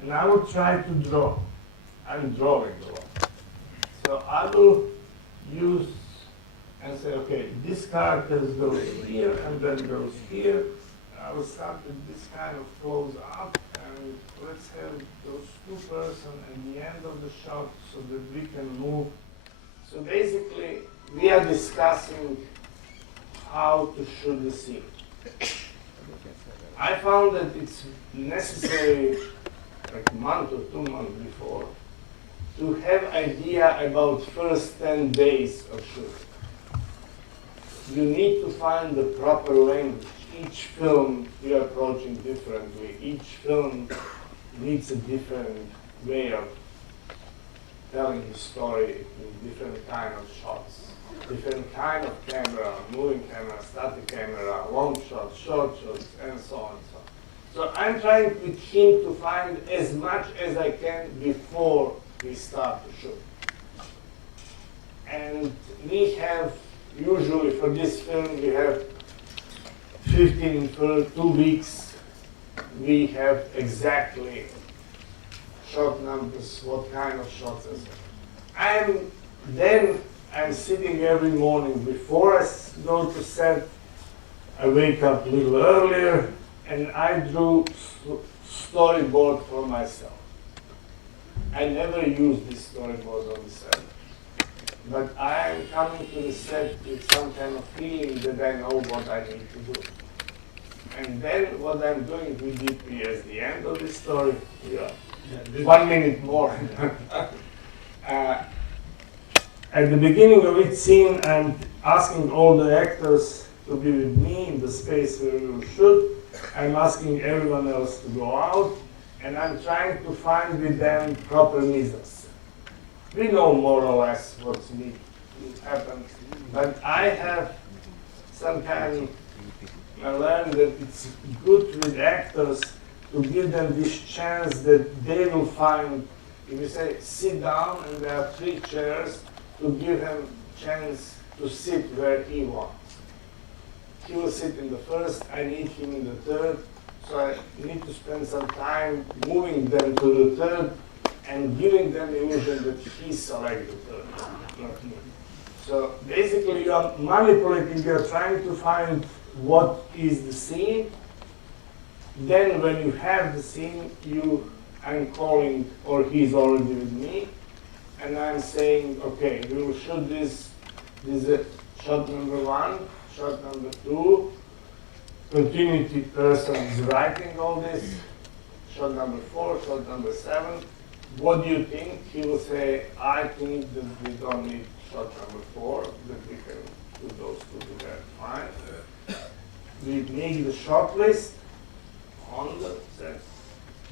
And I will try to draw. I'm drawing a lot. So I will use and say, okay, this character goes here and then goes here. I will start with this kind of close up, and let's have those two persons at the end of the shot so that we can move. So basically, we are discussing how to shoot the scene. I found that it's necessary, like a month or 2 months before, to have idea about first 10 days of shooting. You need to find the proper language. Each film you're approaching differently. Each film needs a different way of telling the story in different kind of shots, different kind of camera, moving camera, static camera, long shots, short shots, and so on and so on. So I'm trying with him to find as much as I can before we start to shoot. And we have, usually for this film, we have 15 for 2 weeks. We have exactly shot numbers, what kind of shots is it. I'm sitting every morning before I go to set. I wake up a little earlier and I drew storyboard for myself. I never use this storyboard on the set. But I am coming to the set with some kind of feeling that I know what I need to do. And then what I'm doing with DP at the end of the story, 1 minute more. At the beginning of each scene, I'm asking all the actors to be with me in the space where we will shoot. I'm asking everyone else to go out, and I'm trying to find with them proper mise-en-scène. We know more or less what's need to happen, but I have some kind. I learned that it's good with actors to give them this chance that they will find. If you say sit down and there are 3 chairs, to give him chance to sit where he wants. He will sit in the first, I need him in the third, so I need to spend some time moving them to the third and giving them the illusion that he selected the third, not me. So basically you are manipulating, you are trying to find what is the scene. Then when you have the scene, I'm calling, or he's already with me, and I'm saying, okay, we will shoot this is shot number 1, shot number 2, continuity person is writing all this, shot number 4, shot number 7, what do you think? He will say, I think that we don't need shot number 4, that we can put those 2 together, fine. We make the shot list on the set,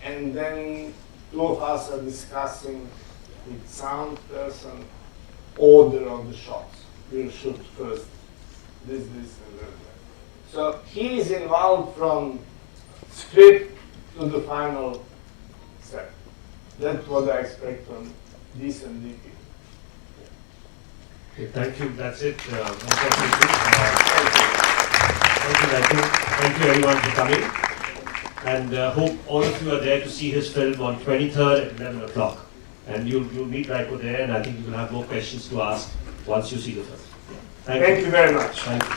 and then 2 of us are discussing with sound person order of the shots. We'll shoot first this, and that. So he is involved from script to the final set. That's what I expect from this and DP. Okay, thank you. That's it. Thank you, Rajko. Thank you everyone for coming. And hope all of you are there to see his film on 23rd at 11 o'clock. And you'll meet Rajko there, and I think you will have more questions to ask once you see the film. Thank you very much. Thank you.